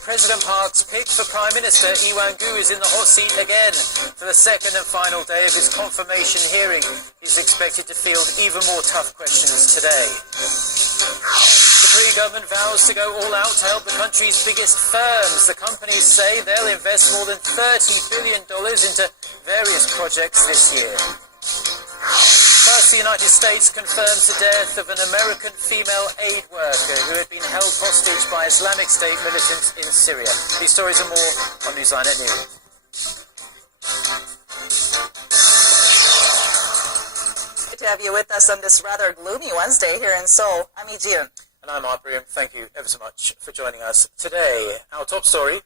President Park's pick for Prime Minister Lee Wan-gu is in the hot seat again. For the second and final day of his confirmation hearing, he's expected to field even more tough questions today. The Korean government vows to go all out to help the country's biggest firms. The companies say they'll invest more than $30 billion into various projects this year. First, the United States confirms the death of an American female aid worker who had been held hostage by Islamic State militants in Syria. These stories and more on Newsline at noon. Good to have you with us on this rather gloomy Wednesday here in Seoul. I'm Lee Ji-eun. And I'm Art Briam. Thank you ever so much for joining us today. Our top story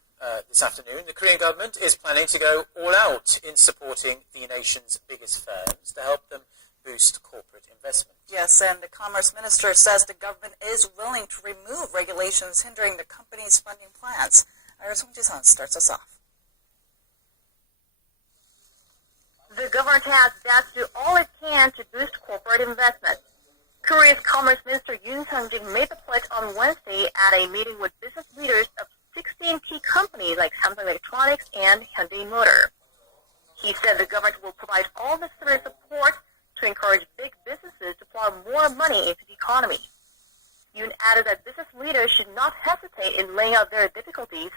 this afternoon, the Korean government is planning to go all out in supporting the nation's biggest firms to help them boost corporate investment. Yes, and the Commerce Minister says the government is willing to remove regulations hindering the company's funding plans. Our Song Ji-sun starts us off. The government has vowed to do all it can to boost corporate investment. Korea's Commerce Minister Yoon Sang-jik made the pledge on Wednesday at a meeting with business leaders of 16 key companies like Samsung Electronics and Hyundai Motor. He said the government will provide all necessary support to encourage big businesses to pour more money into the economy. Yoon added that business leaders should not hesitate in laying out their difficulties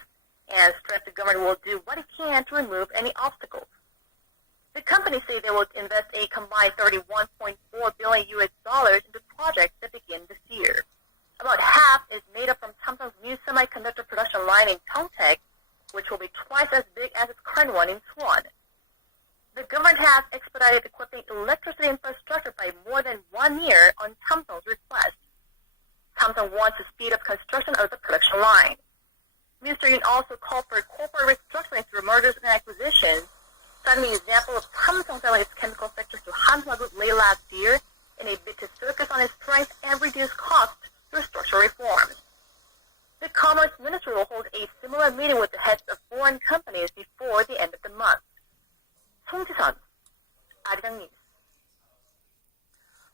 and stressed the government will do what it can to remove any obstacles. The companies say they will invest a combined $31.4 billion into projects that begin this year. About half is made up from Samsung's new semiconductor production line in Cheongtaek, which will be twice as big as its current one in Suwon. The government has expedited equipping electricity infrastructure by more than 1 year on Samsung's request. Samsung wants to speed up construction of the production line. Minister Yoon also called for corporate restructuring through mergers and acquisitions, citing the example of Samsung selling its chemical sector to Hanwha Group late last year in a bid to focus on its strengths and reduce costs through structural reforms. The Commerce Ministry will hold a similar meeting with the heads of foreign companies before the end of the month. Song Ji-sun, Arirang News.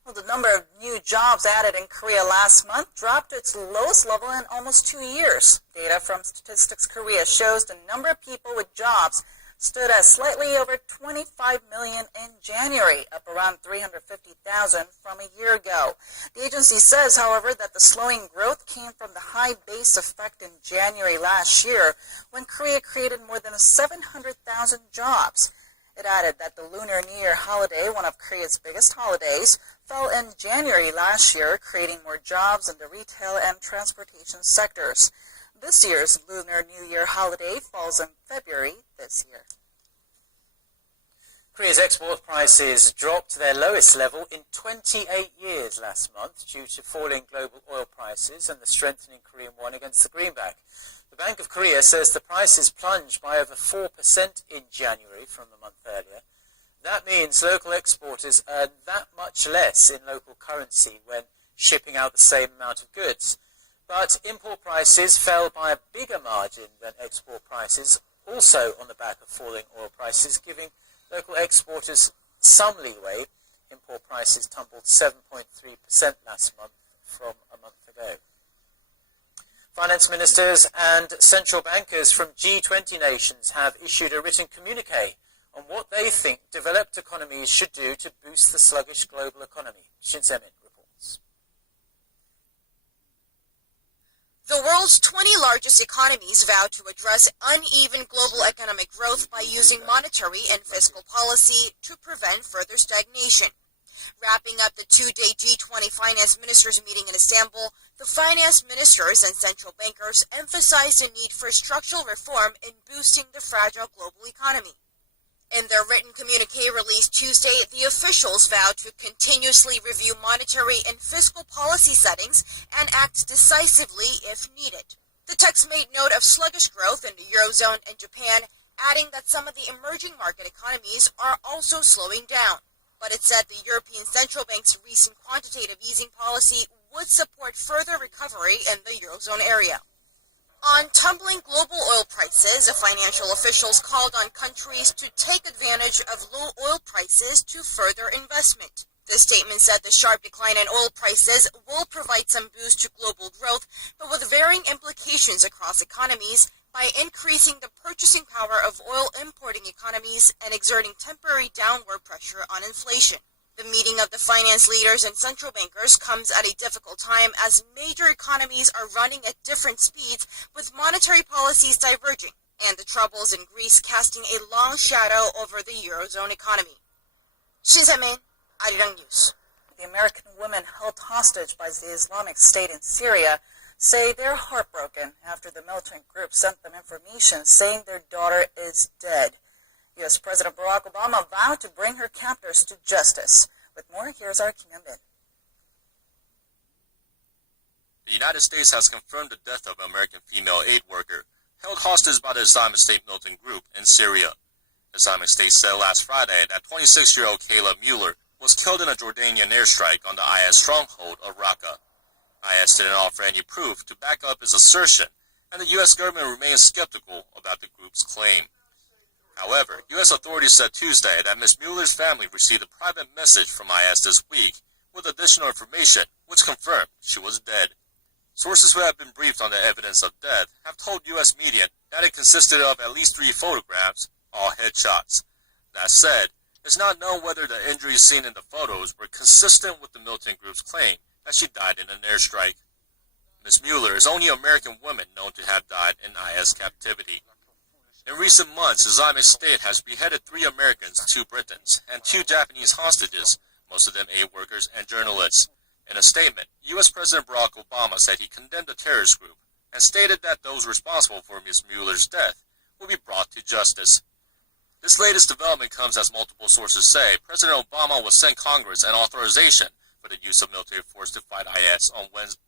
Well, the number of new jobs added in Korea last month dropped to its lowest level in almost 2 years. Data from Statistics Korea shows the number of people with jobs stood at slightly over 25 million in January, up around 350,000 from a year ago. The agency says, however, that the slowing growth came from the high base effect in January last year, when Korea created more than 700,000 jobs. It added that the Lunar New Year holiday, one of Korea's biggest holidays, fell in January last year, creating more jobs in the retail and transportation sectors. This year's Lunar New Year holiday falls in February this year. Korea's export prices dropped to their lowest level in 28 years last month due to falling global oil prices and the strengthening Korean won against the greenback. The Bank of Korea says the prices plunged by over 4% in January from the month earlier. That means local exporters earn that much less in local currency when shipping out the same amount of goods. But import prices fell by a bigger margin than export prices, also on the back of falling oil prices, giving local exporters some leeway. Import prices tumbled 7.3% last month from a month ago. Finance ministers and central bankers from G20 nations have issued a written communique on what they think developed economies should do to boost the sluggish global economy. Shin Se-min reports. The world's 20 largest economies vowed to address uneven global economic growth by using monetary and fiscal policy to prevent further stagnation. Wrapping up the two-day G20 finance ministers meeting in Istanbul, the finance ministers and central bankers emphasized the need for structural reform in boosting the fragile global economy. In their written communique released Tuesday, the officials vowed to continuously review monetary and fiscal policy settings and act decisively if needed. The text made note of sluggish growth in the Eurozone and Japan, adding that some of the emerging market economies are also slowing down. But it said the European Central Bank's recent quantitative easing policy would support further recovery in the Eurozone area. On tumbling global oil prices, financial officials called on countries to take advantage of low oil prices to further investment. The statement said the sharp decline in oil prices will provide some boost to global growth, but with varying implications across economies by increasing the purchasing power of oil importing economies and exerting temporary downward pressure on inflation. The meeting of the finance leaders and central bankers comes at a difficult time as major economies are running at different speeds with monetary policies diverging and the troubles in Greece casting a long shadow over the Eurozone economy. 신사민, 아리랑 뉴스. The American women held hostage by the Islamic State in Syria say they're heartbroken after the militant group sent them information saying their daughter is dead. U.S. President Barack Obama vowed to bring her captors to justice. With more, here's our Kim Hyun-bin. The United States has confirmed the death of an American female aid worker held hostage by the Islamic State militant group in Syria. Islamic State said last Friday that 26-year-old Kayla Mueller was killed in a Jordanian airstrike on the IS stronghold of Raqqa. IS didn't offer any proof to back up its assertion, and the U.S. government remains skeptical about the group's claim. However, U.S. authorities said Tuesday that Ms. Mueller's family received a private message from IS this week with additional information which confirmed she was dead. Sources who have been briefed on the evidence of death have told U.S. media that it consisted of at least 3 photographs, all headshots. That said, it's not known whether the injuries seen in the photos were consistent with the militant group's claim that she died in an airstrike. Ms. Mueller is the only American woman known to have died in IS captivity. In recent months, Islamic State has beheaded 3 Americans, 2 Britons, and 2 Japanese hostages, most of them aid workers and journalists. In a statement, U.S. President Barack Obama said he condemned the terrorist group and stated that those responsible for Ms. Mueller's death will be brought to justice. This latest development comes as multiple sources say President Obama will send Congress an authorization for the use of military force to fight IS on Wednesday.